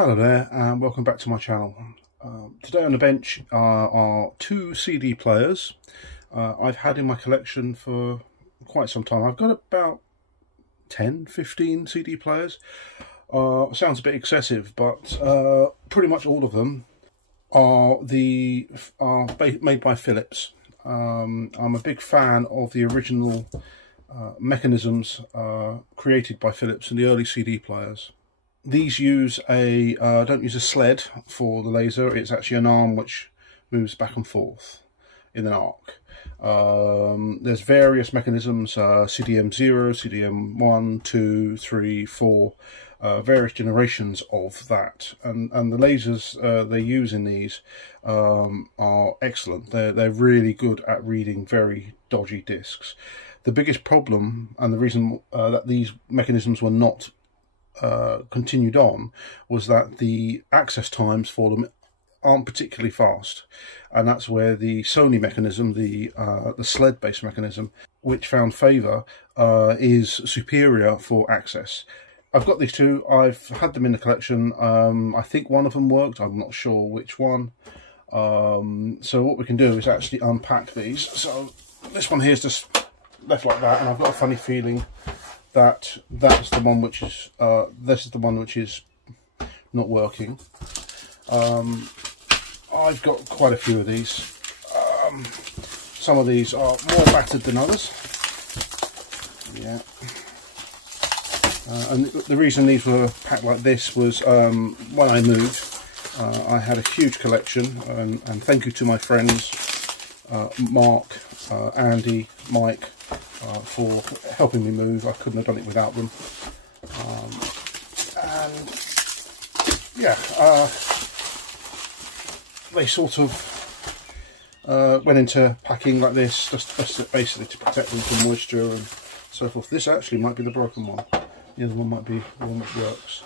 Hello there and welcome back to my channel. Today on the bench are two CD players I've had in my collection for quite some time. I've got about 10-15 CD players. Sounds a bit excessive, but pretty much all of them are made by Philips. I'm a big fan of the original mechanisms created by Philips in the early CD players. These use don't use a sled for the laser. It's actually an arm which moves back and forth in an arc. There's various mechanisms, CDM0, CDM1, 2, 3, 4, various generations of that. And the lasers they use in these are excellent. They're really good at reading very dodgy discs. The biggest problem, and the reason that these mechanisms were not continued on, was that the access times for them aren't particularly fast, and that's where the Sony mechanism, the sled-based mechanism, which found favour, is superior for access. I've got these two. I've had them in the collection. I think one of them worked. I'm not sure which one. So what we can do is actually unpack these. So this one here is just left like that, and I've got a funny feeling that that's the one which is this is the one which is not working. I've got quite a few of these. Some of these are more battered than others. Yeah. And the reason these were packed like this was when I moved, I had a huge collection, and thank you to my friends Mark, Andy, Mike, for helping me move. I couldn't have done it without them. And yeah, they sort of went into packing like this, just basically to protect them from moisture and so forth. This actually might be the broken one. The other one might be the one that works.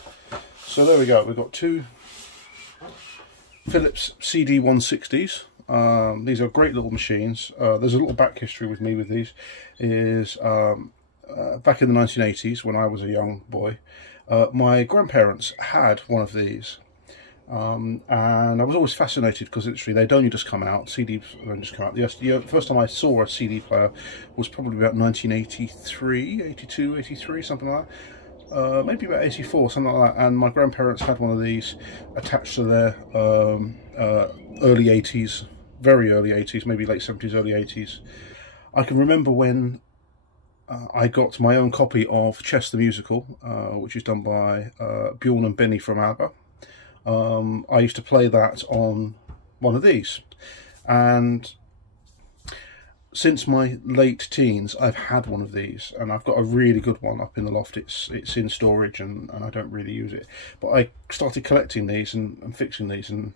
So there we go. We've got two Philips CD160s. These are great little machines. There's a little back history with me with these. Is back in the 1980s, when I was a young boy, my grandparents had one of these, and I was always fascinated because literally they'd only just come out. CDs only just come out. The first time I saw a CD player was probably about 1983, 82, 83, something like that. Maybe about 84, something like that. And my grandparents had one of these attached to their early 80s. Very early 80s, maybe late 70s, early 80s. I can remember when I got my own copy of Chess the Musical, which is done by Bjorn and Benny from ABBA. I used to play that on one of these, and since my late teens I've had one of these, and I've got a really good one up in the loft. It's in storage, and I don't really use it, but I started collecting these and fixing these, and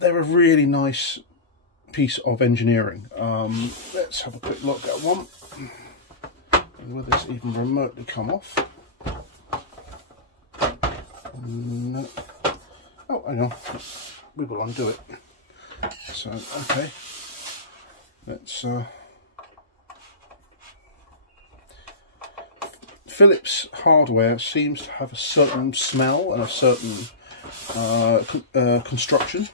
they're a really nice piece of engineering. Let's have a quick look at one. Will this even remotely come off? No. Oh, hang on. We will undo it. So, okay. Let's... Philips hardware seems to have a certain smell and a certain construction,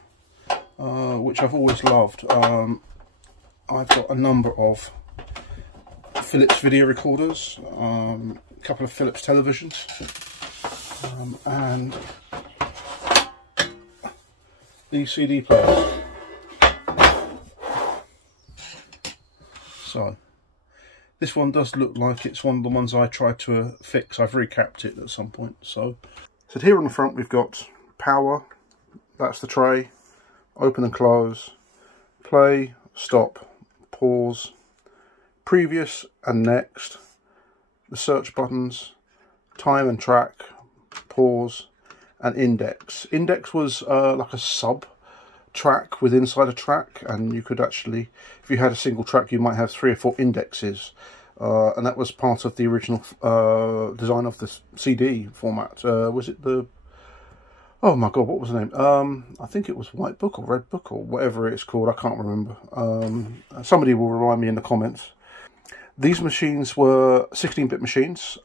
which I've always loved. I've got a number of Philips video recorders, a couple of Philips televisions, and these CD players. So this one does look like it's one of the ones I tried to fix. I've recapped it at some point. So here on the front we've got power, that's the tray, open and close, play, stop, pause, previous and next, the search buttons, time and track, pause, and index. Index was like a sub track within inside a track, and you could actually, if you had a single track, you might have 3 or 4 indexes, and that was part of the original design of the CD format. Was it the... Oh my god, what was the name? I think it was White Book or Red Book or whatever it's called. I can't remember. Somebody will remind me in the comments. These machines were 16-bit machines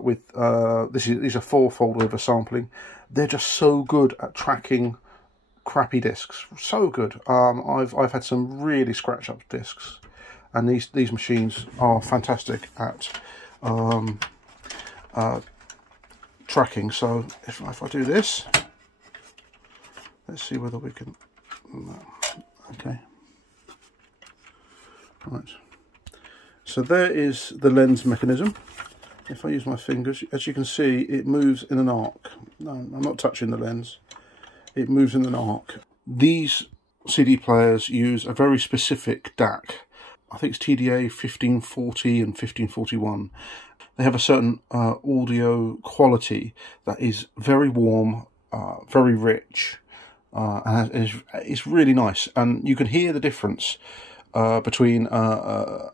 with these are 4-fold oversampling. They're just so good at tracking crappy discs, so good. I've had some really scratch up discs, and these machines are fantastic at tracking. So if I do this, let's see whether we can. Okay, right. So there is the lens mechanism. If I use my fingers, as you can see, it moves in an arc. No, I'm not touching the lens. It moves in an arc. These CD players use a very specific DAC. I think it's TDA 1540 and 1541. They have a certain audio quality that is very warm, very rich, and it's really nice. And you can hear the difference between a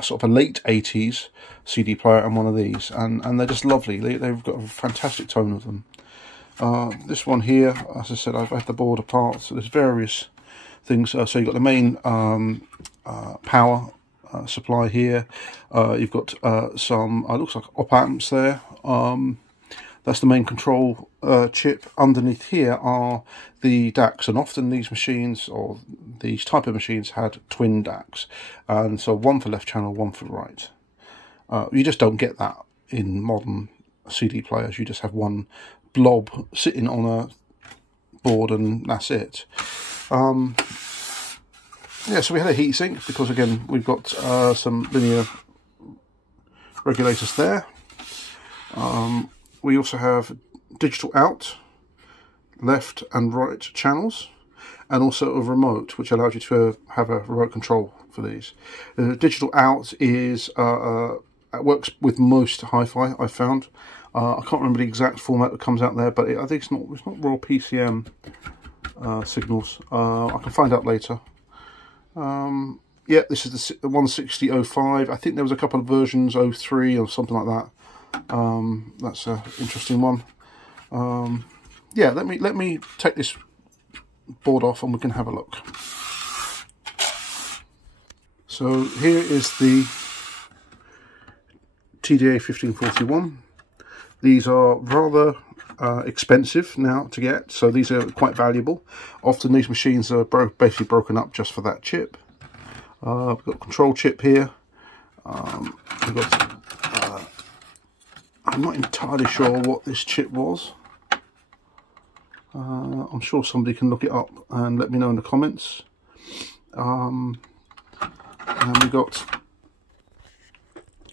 sort of a late 80s CD player and one of these, and they're just lovely. They've got a fantastic tone of them. This one here, as I said, I've had the board apart, so there's various things. So you've got the main power supply here. You've got some, looks like op amps there. That's the main control chip. Underneath here are the DACs, and often these machines, or these type of machines, had twin DACs, and so one for left channel, one for right. You just don't get that in modern CD players. You just have one blob sitting on a board and that's it. Yeah, so we had a heatsink because, again, we've got some linear regulators there. We also have digital out, left and right channels, and also a remote, which allows you to have a remote control for these. The digital out is it works with most hi-fi, I've found. I can't remember the exact format that comes out there, but I think it's not raw PCM signals. I can find out later. Yeah, this is the 160.05. I think there was a couple of versions, 03 or something like that. That's an interesting one. Yeah, let me take this board off and we can have a look. So here is the TDA 1541. These are rather expensive now to get, so these are quite valuable. Often these machines are basically broken up just for that chip. We've got a control chip here. We've got I'm not entirely sure what this chip was. I'm sure somebody can look it up and let me know in the comments. And we got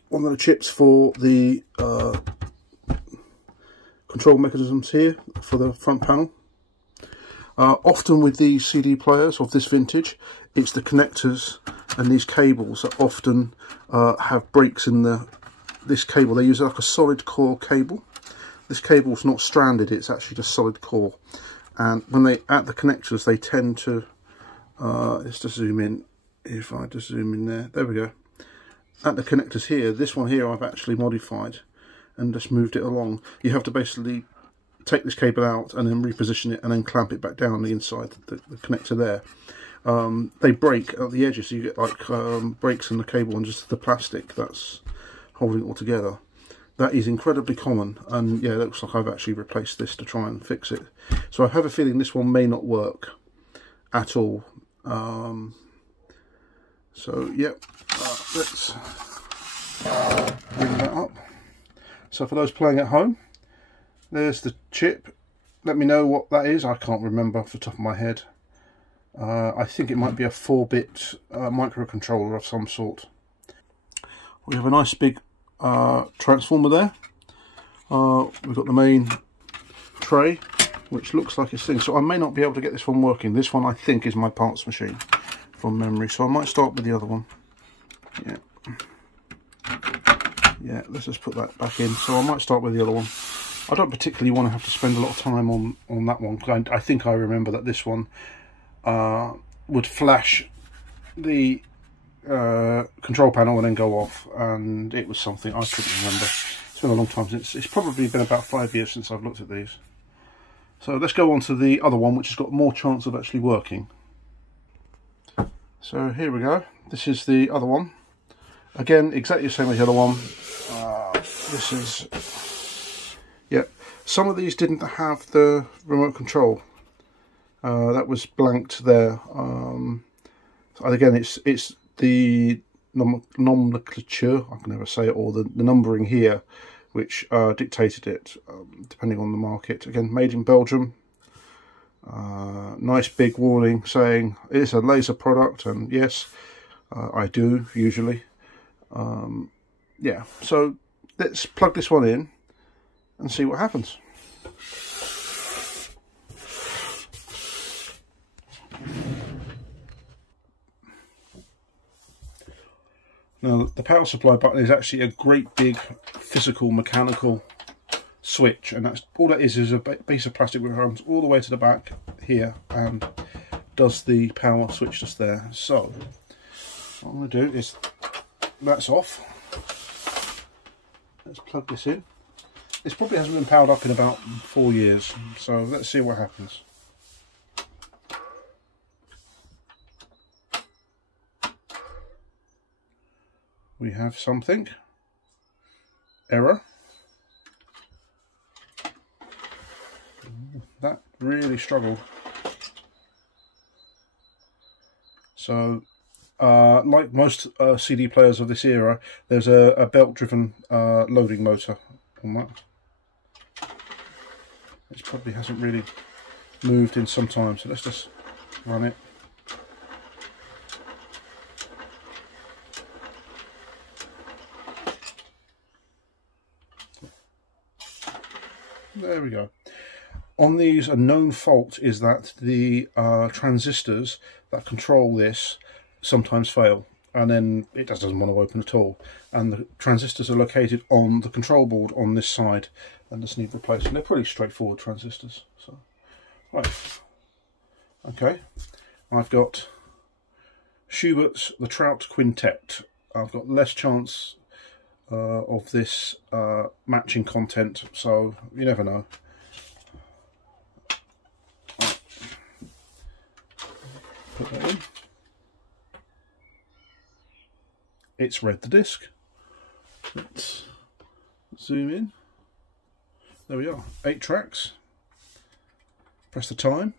one of the chips for the control mechanisms here for the front panel. Often with these CD players of this vintage, it's the connectors and these cables that often have breaks in this cable. They use like a solid core cable. This cable's not stranded, it's actually just solid core. And when they add the connectors, they tend to, let's just zoom in. If I just zoom in there we go. At the connectors here, this one here I've actually modified and just moved it along. You have to basically take this cable out and then reposition it and then clamp it back down the inside, the connector there. They break at the edges, so you get like breaks in the cable and just the plastic that's holding it all together. That is incredibly common, and yeah, it looks like I've actually replaced this to try and fix it. So I have a feeling this one may not work at all. So yeah, let's bring that up. So for those playing at home, there's the chip. Let me know what that is. I can't remember off the top of my head. I think it might be a 4-bit microcontroller of some sort. We have a nice big transformer there. We've got the main tray, which looks like it's thing. So I may not be able to get this one working. This one I think is my parts machine from memory. So I might start with the other one. Yeah, let's just put that back in. So I might start with the other one. I don't particularly want to have to spend a lot of time on that one, because I think I remember that this one would flash the control panel and then go off, and it was something I couldn't remember. It's been a long time since. It's probably been about 5 years since I've looked at these. So let's go on to the other one, which has got more chance of actually working. So here we go. This is the other one. Again, exactly the same as the other one. This is, yeah, some of these didn't have the remote control. That was blanked there. And again, it's the nomenclature, I can never say it, or the numbering here, which dictated it, depending on the market. Again, made in Belgium. Nice big warning saying it's a laser product, and yes, I do usually. Yeah, so let's plug this one in and see what happens. Now, the power supply button is actually a great big physical mechanical switch, and that's all that is a piece of plastic which runs all the way to the back here and does the power switch just there. So what I'm going to do is, that's off. Let's plug this in. This probably hasn't been powered up in about 4 years, so let's see what happens. We have something. Error. That really struggled. So, like most CD players of this era, there's a belt-driven loading motor on that. It probably hasn't really moved in some time, so let's just run it. There we go. On these, a known fault is that the transistors that control this sometimes fail, and then it just doesn't want to open at all. And the transistors are located on the control board on this side and just need replacing. They're pretty straightforward transistors. So, right, okay. I've got Schubert's The Trout Quintet. I've got less chance of this matching content, so you never know. Put that in. It's read the disc. Let's zoom in. There we are, 8 tracks. Press the time,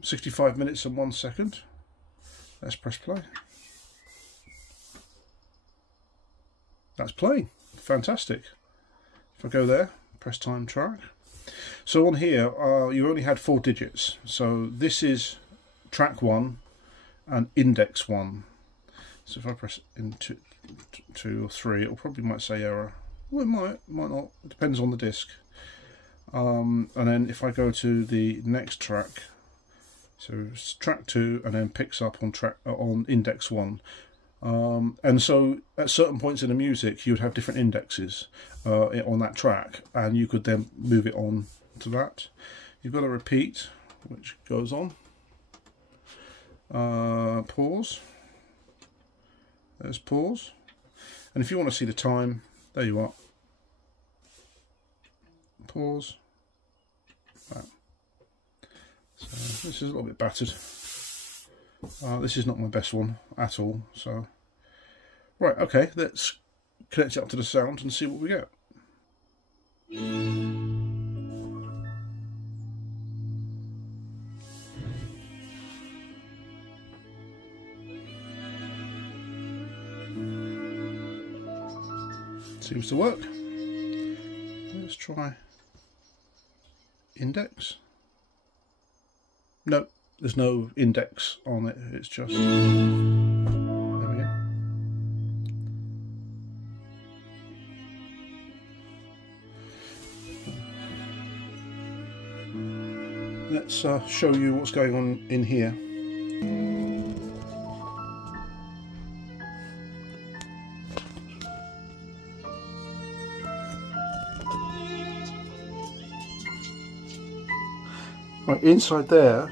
65 minutes and 1 second. Let's press play. That's playing. Fantastic. If I go there, press time track. So on here, you only had 4 digits. So this is track 1 and index 1. So if I press into 2 or 3, it probably might say error. Well, it might not. It depends on the disc. And then if I go to the next track, so it's track 2, and then picks up on index 1. And so at certain points in the music you would have different indexes on that track, and you could then move it on to that. You've got a repeat which goes on, pause, there's pause, and if you want to see the time, there you are, pause. That. So this is a little bit battered. This is not my best one at all, so right, okay, let's connect it up to the sound and see what we get. Seems to work. Let's try index. Nope. There's no index on it, it's just, there we go. Let's show you what's going on in here. Right, inside there,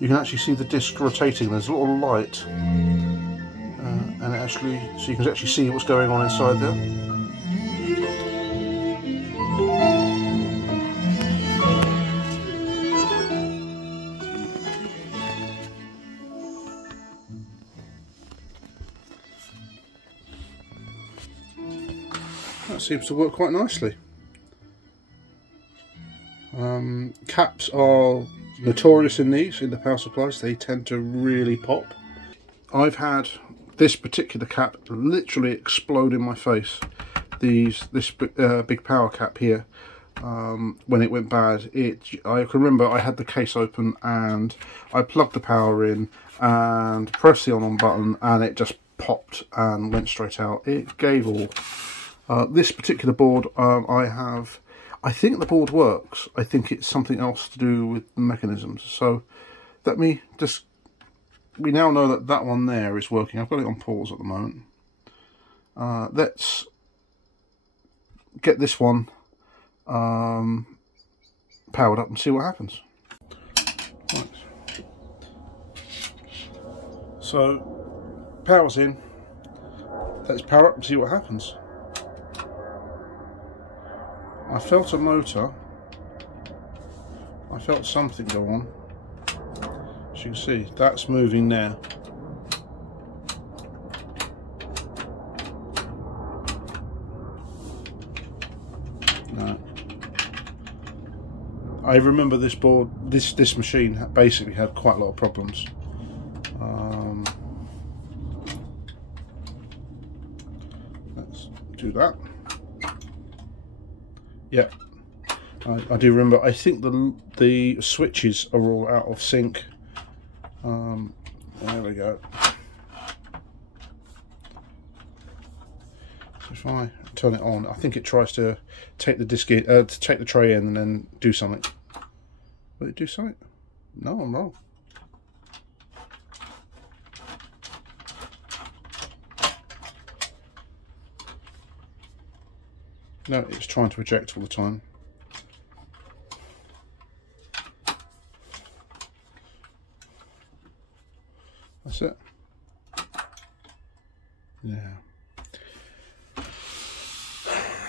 you can actually see the disc rotating. There's a little light, and actually, so you can actually see what's going on inside there. That seems to work quite nicely. Caps are notorious in these, in the power supplies. They tend to really pop. I've had this particular cap literally explode in my face. This big power cap here, when it went bad, I can remember I had the case open and I plugged the power in and pressed the on button, and it just popped and went straight out. It gave all. This particular board, I think the board works. I think it's something else to do with the mechanisms. So let me just, we now know that that one there is working. I've got it on pause at the moment. Let's get this one powered up and see what happens. Right. So power's in. Let's power up and see what happens. I felt a motor. I felt something go on. As you can see, that's moving now. No. I remember this board, this machine basically had quite a lot of problems. Let's do that. Yeah, I do remember. I think the switches are all out of sync. There we go. So if I turn it on, I think it tries to take the disc in, to take the tray in and then do something. Will it do something? No, I'm wrong. No, it's trying to eject all the time. That's it. Yeah.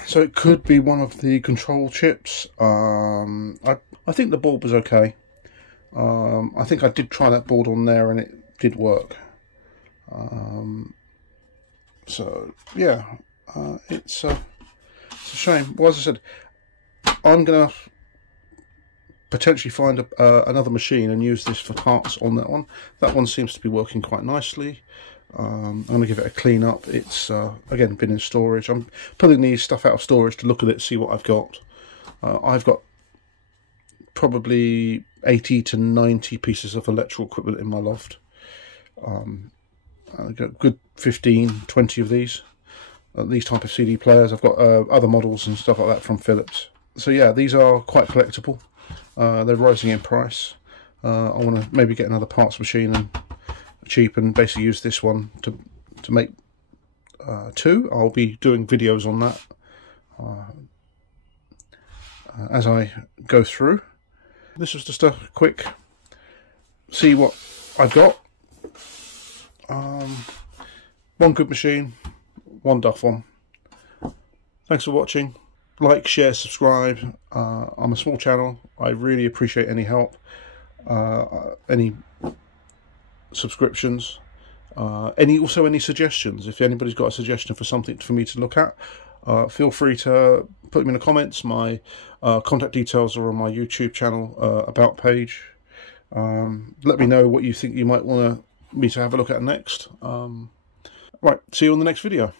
So it could be one of the control chips. I think the board was okay. I think I did try that board on there and it did work. So yeah, it's a shame. Well, as I said, I'm going to potentially find another machine and use this for parts on that one. That one seems to be working quite nicely. I'm going to give it a clean up. It's again been in storage. I'm pulling these stuff out of storage to look at it, see what I've got. I've got probably 80 to 90 pieces of electrical equipment in my loft. I've got a good 15, 20 of these type of CD players. I've got other models and stuff like that from Philips. So yeah, these are quite collectible. They're rising in price. I want to maybe get another parts machine and cheap and basically use this one to make two. I'll be doing videos on that as I go through. This was just a quick see what I've got. One good machine, one duff one. Thanks for watching. Like, share, subscribe. I'm a small channel. I really appreciate any help, any subscriptions, also any suggestions. If anybody's got a suggestion for something for me to look at, feel free to put them in the comments. My contact details are on my YouTube channel about page. Let me know what you think you might want me to have a look at next. Right, see you on the next video.